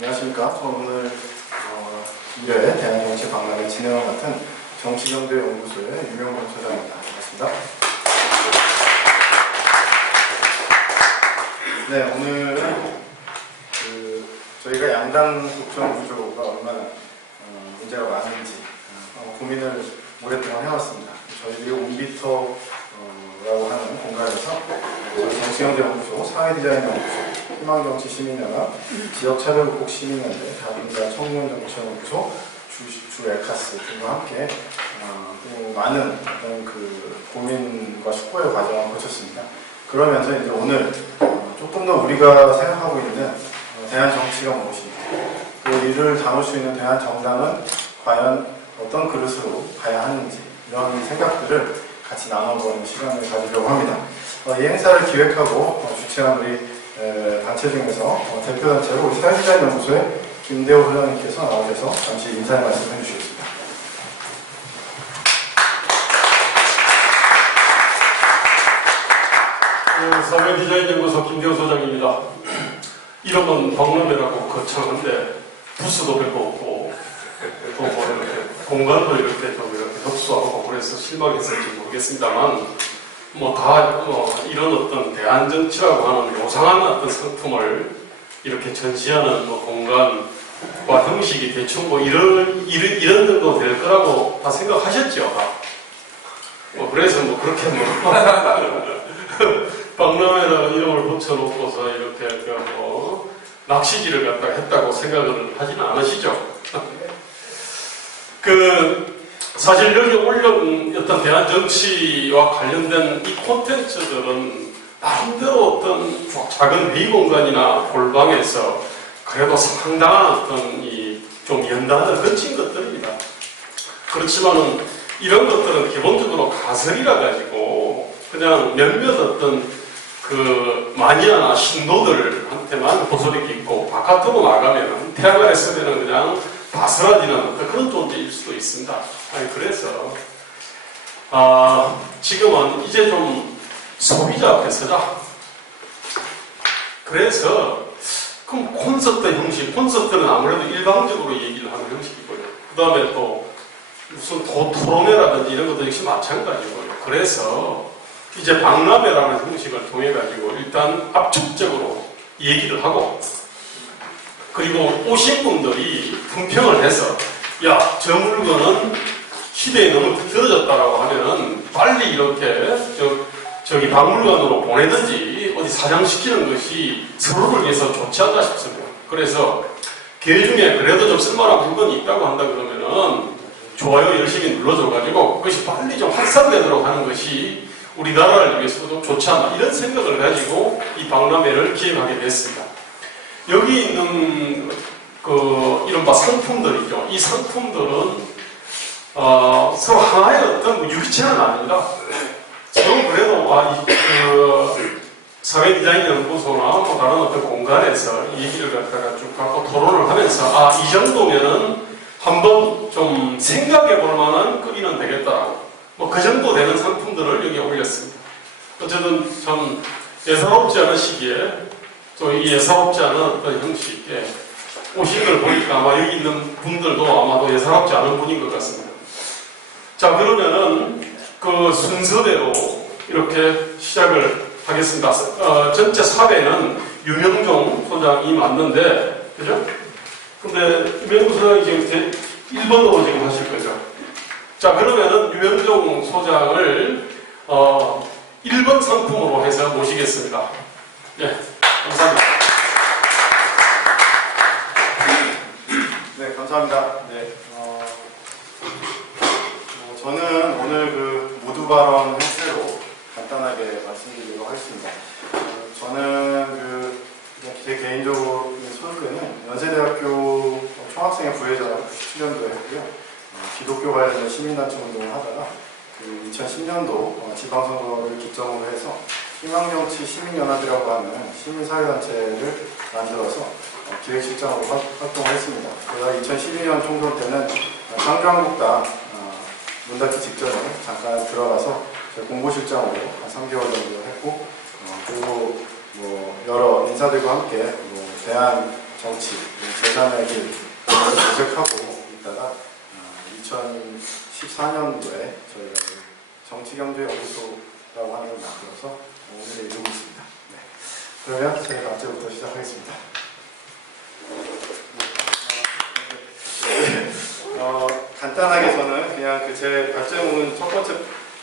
안녕하십니까. 저 오늘 일요일 대한정치 박람회 진행을 맡은 정치경제연구소의 유명건 소장입니다. 반갑습니다. 네, 오늘은 저희가 양당 국정 구조가 얼마나 문제가 많은지 고민을 오랫동안 해왔습니다. 저희들이 온비터라고 하는 공간에서 정치경제연구소, 사회디자인연구소, 희망정치 시민연합, 지역차별극복 시민연대, 다분자 청년정치연구소, 주 에카스 등과 함께 또 많은 어떤 고민과 숙고의 과정을 거쳤습니다. 그러면서 이제 오늘 조금 더 우리가 생각하고 있는 대한 정치가 무엇인지, 또 이를 담을 수 있는 대한 정당은 과연 어떤 그릇으로 가야 하는지, 이런 생각들을 같이 나눠보는 시간을 가지려고 합니다. 이 행사를 기획하고 주최한 우리 단체 중에서 대표단체로 우리 사회디자인연구소의 김대호 소장님께서 나오셔서 잠시 인사의 말씀 해주시겠습니다. 사회디자인연구소 김대호 소장입니다. 이름은 박람회라고 거창한데 부스도 별로 없고 또 뭐 이렇게 공간도 이렇게 좀 이렇게 협소하고 그래서 실망했을지 모르겠습니다만 이런 어떤 대한정치라고 하는 요상한 어떤 상품을 이렇게 전시하는 공간과 형식이 대충 이런 정도 될 거라고 다 생각하셨죠? 그래서 그렇게 박람회라는 이름을 붙여놓고서 이렇게 낚시질을 갖다가 했다고 생각을 하지는 않으시죠? 사실 여기 올려온 어떤 대한정치와 관련된 이 콘텐츠들은 나름대로 어떤 작은 회의 공간이나 골방에서 그래도 상당한 어떤 좀 연단을 거친 것들입니다. 그렇지만은 이런 것들은 기본적으로 가설이라 가지고 그냥 몇몇 어떤 마니아나 신도들한테만 호소력이 있고 바깥으로 나가면은 태양 아래 서면은 그냥 바스라지는 그런 존재일 수도 있습니다. 그래서 지금은 이제 좀 소비자 앞에 서자. 그래서 그럼 콘서트 형식, 콘서트는 아무래도 일방적으로 얘기를 하는 형식이고요. 그 다음에 또 무슨 토론회라든지 이런 것도 역시 마찬가지고요. 그래서 이제 박람회라는 형식을 통해 가지고 일단 압축적으로 얘기를 하고, 그리고 오신 분들이 품평을 해서 야, 저 물건은 시대에 너무 뒤떨어졌다라고 하면은 빨리 이렇게 저기 박물관으로 보내든지 어디 사장시키는 것이 서로를 위해서 좋지 않나 싶습니다. 그래서 개 중에 그래도 좀 쓸만한 물건이 있다고 한다 그러면은 좋아요 열심히 눌러줘가지고 그것이 빨리 좀 확산되도록 하는 것이 우리나라를 위해서도 좀 좋지 않나, 이런 생각을 가지고 이 박람회를 기획하게 됐습니다. 여기 있는 이른바 상품들이죠. 이 상품들은 서로 하나의 어떤 유기체는 아닙니다. 저는 그래도 사회디자인연구소나 다른 어떤 공간에서 이 얘기를 갖다가 쭉 갖고 토론을 하면서 이 정도면은 한번 좀 생각해 볼 만한 거리는 되겠다라고 그 정도 되는 상품들을 여기에 올렸습니다. 어쨌든 참 예사롭지 않은 시기에 또 이 예사롭지 않은 어떤 형식에 오신 걸 보니까 아마 여기 있는 분들도 아마도 예사롭지 않은 분인 것 같습니다. 자, 그러면은 순서대로 이렇게 시작을 하겠습니다. 전체 사회는 유명종 소장이 맞는데, 그죠? 근데 유명종 소장이 지금 1번으로 지금 하실 거죠? 자, 그러면은 유명종 소장을 1번 상품으로 해서 모시겠습니다. 네, 감사합니다. 네, 감사합니다. 네, 저는 오늘 모두 발언 횟수로 간단하게 말씀드리려고 하겠습니다. 저는 제 개인적으로 선후배는 연세대학교 총학생회 부회장을 97년도에 했고요. 기독교 관련된 시민단체 운동을 하다가 2010년도 지방선거를 기점으로 해서 희망정치 시민연합이라고 하는 시민사회단체를 만들어서 기획실장으로 활동을 했습니다. 그러다 2012년 총선 때는 상주한국당 문 닫기 직전에 잠깐 들어가서 공보실장으로 한 3개월 정도 했고, 그리고 여러 인사들과 함께 대한 정치, 제3의 길 모색하고 있다가 2014년도에 저희가 정치경제연구소라고 하는 걸 만들어서 오늘에 이루고 있습니다. 네. 그러면 저희가 앞제부터 시작하겠습니다. 간단하게 저는 그냥 제 발제문은 첫 번째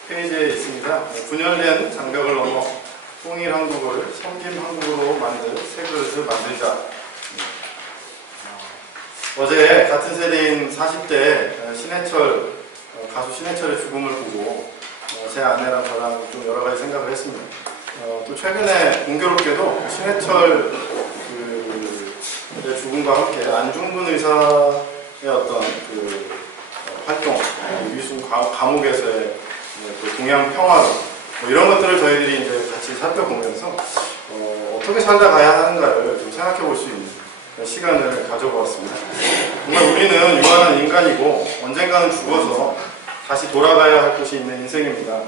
페이지에 있습니다. 분열된 장벽을 넘어 통일 한국을 섬김 한국으로 만들 새 그릇을 만들자. 어제 같은 세대인 40대 신해철 가수 신해철의 죽음을 보고 제 아내랑 저랑 좀 여러 가지 생각을 했습니다. 또 최근에 공교롭게도 신해철 의 죽음과 함께 안중근 의사의 어떤 활동, 위순 감옥에서의 동양 평화론 이런 것들을 저희들이 이제 같이 살펴보면서 어떻게 살다 가야 하는가를 좀 생각해 볼 수 있는 시간을 가져보았습니다. 정말 우리는 유한한 인간이고 언젠가는 죽어서 다시 돌아가야 할 곳이 있는 인생입니다.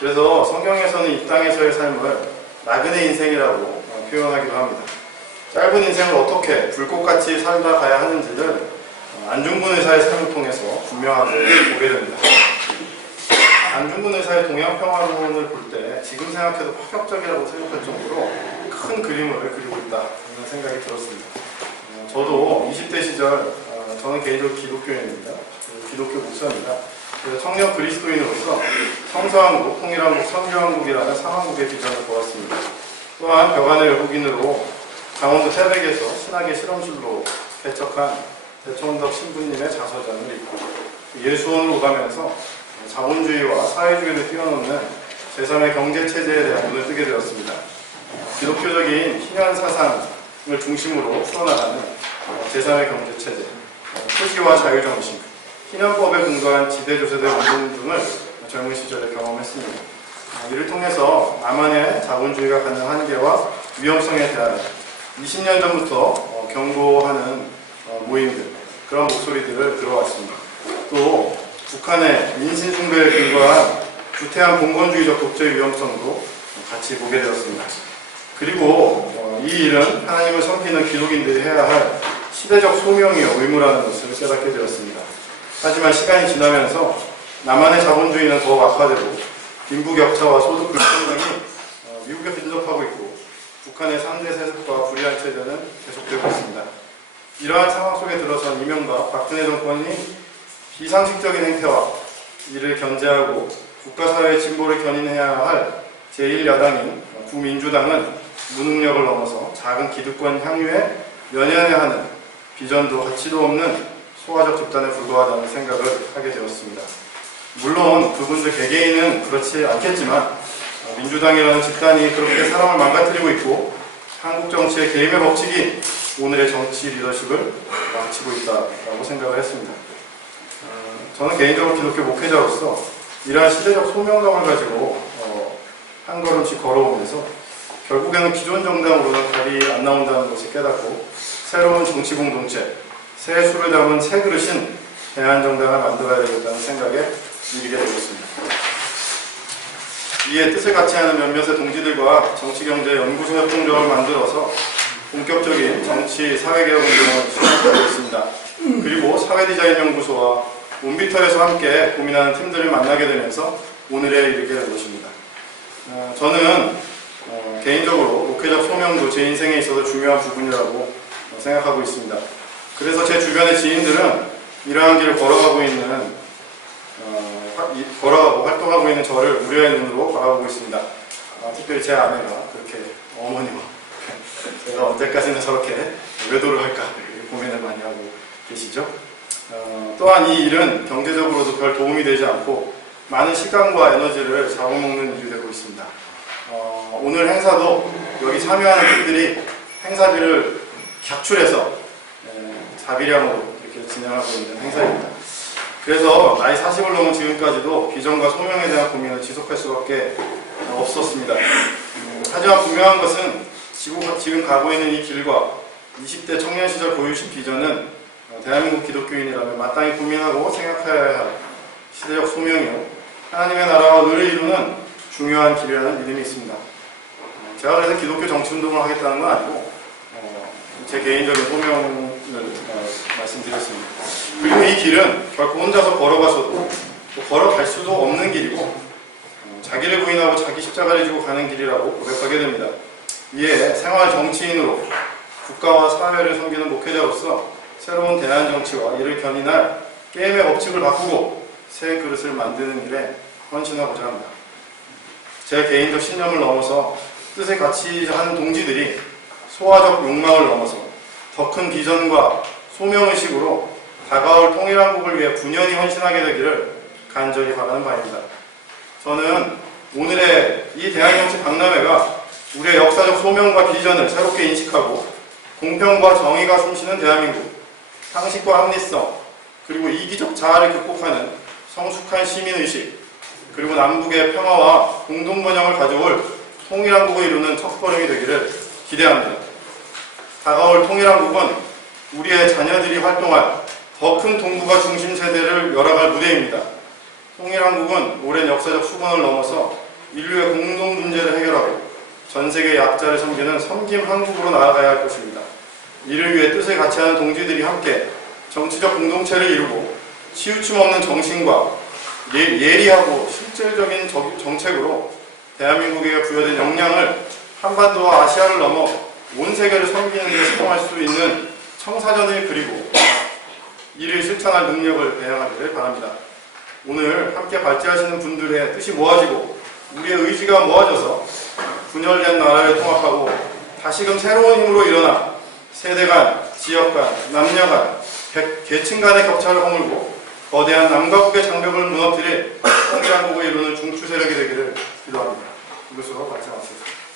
그래서 성경에서는 이 땅에서의 삶을 나그네 인생이라고 표현하기도 합니다. 짧은 인생을 어떻게 불꽃같이 살다 가야 하는지를 안중근 의사의 삶을 통해서 분명하게 보게 됩니다. 안중근 의사의 동양평화론을 볼 때 지금 생각해도 파격적이라고 생각할 정도로 큰 그림을 그리고 있다는 생각이 들었습니다. 저도 20대 시절 저는 개인적으로 기독교인입니다. 기독교 목사입니다. 그래서 청년 그리스도인으로서 성서한국, 통일한국, 선교한국이라는 상한국의 비전을 보았습니다. 또한 벽안의 외국인으로 강원도 태백에서 신학의 실험실로 개척한 대천덕 신부님의 자서전을 읽고 예수원을 오가면서 자본주의와 사회주의를 뛰어넘는 제3의 경제체제에 대한 눈을 뜨게 되었습니다. 기독교적인 희년 사상을 중심으로 풀어나가는 제3의 경제체제, 토지와 자유정신, 희년법에 근거한 지대조세대 운동 등을 젊은 시절에 경험했습니다. 이를 통해서 남한의 자본주의가 갖는 한계와 위험성에 대한 20년 전부터 경고하는 모임들, 그런 목소리들을 들어왔습니다. 또 북한의 민신숭배에 근거한 구태한 공권주의적 독재의 위험성도 같이 보게 되었습니다. 그리고 이 일은 하나님을 섬기는 기독인들이 해야 할 시대적 소명이요 의무라는 것을 깨닫게 되었습니다. 하지만 시간이 지나면서 남한의 자본주의는 더욱 악화되고 빈부격차와 소득 불평등이 미국에 근접하고 있고 북한의 3대 세습과 불의한 체제는 계속되고 있습니다. 이러한 상황 속에 들어선 이명박, 박근혜 정권이 비상식적인 행태와 이를 견제하고 국가사회의 진보를 견인해야 할 제1야당인 구민주당은 무능력을 넘어서 작은 기득권 향유에 연연해야 하는 비전도 가치도 없는 소화적 집단에 불과하다는 생각을 하게 되었습니다. 물론 그분들 개개인은 그렇지 않겠지만 민주당이라는 집단이 그렇게 사람을 망가뜨리고 있고 한국 정치의 개입의 법칙이 오늘의 정치 리더십을 망치고 있다고 생각을 했습니다. 저는 개인적으로 기독교 목회자로서 이러한 시대적 소명감을 가지고 한 걸음씩 걸어오면서 결국에는 기존 정당으로는 답이 안 나온다는 것을 깨닫고 새로운 정치 공동체, 새 수를 담은 새 그릇인 대한정당을 만들어야 되겠다는 생각에 이르게 되었습니다. 이에 뜻을 같이 하는 몇몇의 동지들과 정치경제연구소 협동조합을 만들어서 본격적인 정치 사회개혁 운동을 시작하고 있습니다. 그리고 사회디자인연구소와 온비터에서 함께 고민하는 팀들을 만나게 되면서 오늘에 이르게 된 것입니다. 저는 개인적으로 목회적 소명도 제 인생에 있어서 중요한 부분이라고 생각하고 있습니다. 그래서 제 주변의 지인들은 이러한 길을 걸어가고 활동하고 있는 저를 우려의 눈으로 바라보고 있습니다. 특별히 제 아내가 그렇게 어머니와 제가 언제까지나 저렇게 외도를 할까 고민을 많이 하고 계시죠. 또한 이 일은 경제적으로도 별 도움이 되지 않고 많은 시간과 에너지를 잡아먹는 일이 되고 있습니다. 오늘 행사도 여기 참여하는 분들이 행사비를 객출해서 자비량으로 이렇게 진행하고 있는 행사입니다. 그래서 나이 40을 넘은 지금까지도 비전과 소명에 대한 고민을 지속할 수밖에 없었습니다. 하지만 분명한 것은 지금 가고 있는 이 길과 20대 청년 시절 보유신 비전은 대한민국 기독교인이라면 마땅히 고민하고 생각해야 할 시대적 소명이요 하나님의 나라와 의를 이루는 중요한 길이라는 믿음이 있습니다. 제가 그래서 기독교 정치운동을 하겠다는 건 아니고 제 개인적인 소명을 말씀드렸습니다. 그리고 이 길은 결코 혼자서 걸어가서도 또 걸어갈 수도 없는 길이고 자기를 부인하고 자기 십자가를 지고 가는 길이라고 고백하게 됩니다. 이에 생활 정치인으로 국가와 사회를 섬기는 목회자로서 새로운 대한정치와 이를 견인할 게임의 법칙을 바꾸고 새 그릇을 만드는 일에 헌신하고자 합니다. 제 개인적 신념을 넘어서 뜻에 같이 하는 동지들이 소화적 욕망을 넘어서 더 큰 비전과 소명의식으로 다가올 통일한국을 위해 분연히 헌신하게 되기를 간절히 바라는 바입니다. 저는 오늘의 이 대한정치 박람회가 우리의 역사적 소명과 비전을 새롭게 인식하고 공평과 정의가 숨쉬는 대한민국, 상식과 합리성, 그리고 이기적 자아를 극복하는 성숙한 시민의식, 그리고 남북의 평화와 공동번영을 가져올 통일한국을 이루는 첫걸음이 되기를 기대합니다. 다가올 통일한국은 우리의 자녀들이 활동할 더 큰 동북아 중심 세대를 열어갈 무대입니다. 통일한국은 오랜 역사적 수건을 넘어서 인류의 공동 문제를 해결하고 전 세계 약자를 섬기는 섬김 한국으로 나아가야 할 것입니다. 이를 위해 뜻을 같이 하는 동지들이 함께 정치적 공동체를 이루고 치우침 없는 정신과 예리하고 실질적인 정책으로 대한민국에게 부여된 역량을 한반도와 아시아를 넘어 온 세계를 섬기는 데 사용할 수 있는 청사전을 그리고 이를 실천할 능력을 배양하기를 바랍니다. 오늘 함께 발제하시는 분들의 뜻이 모아지고 우리의 의지가 모아져서 분열된 나라를 통합하고 다시금 새로운 힘으로 일어나 세대 간, 지역 간, 남녀 간, 계층 간의 격차를 허물고 거대한 남과 북의 장벽을 무너뜨릴 통일한국을 이루는 중추 세력이 되기를 기도합니다. 이것으로 발제 마치겠습니다.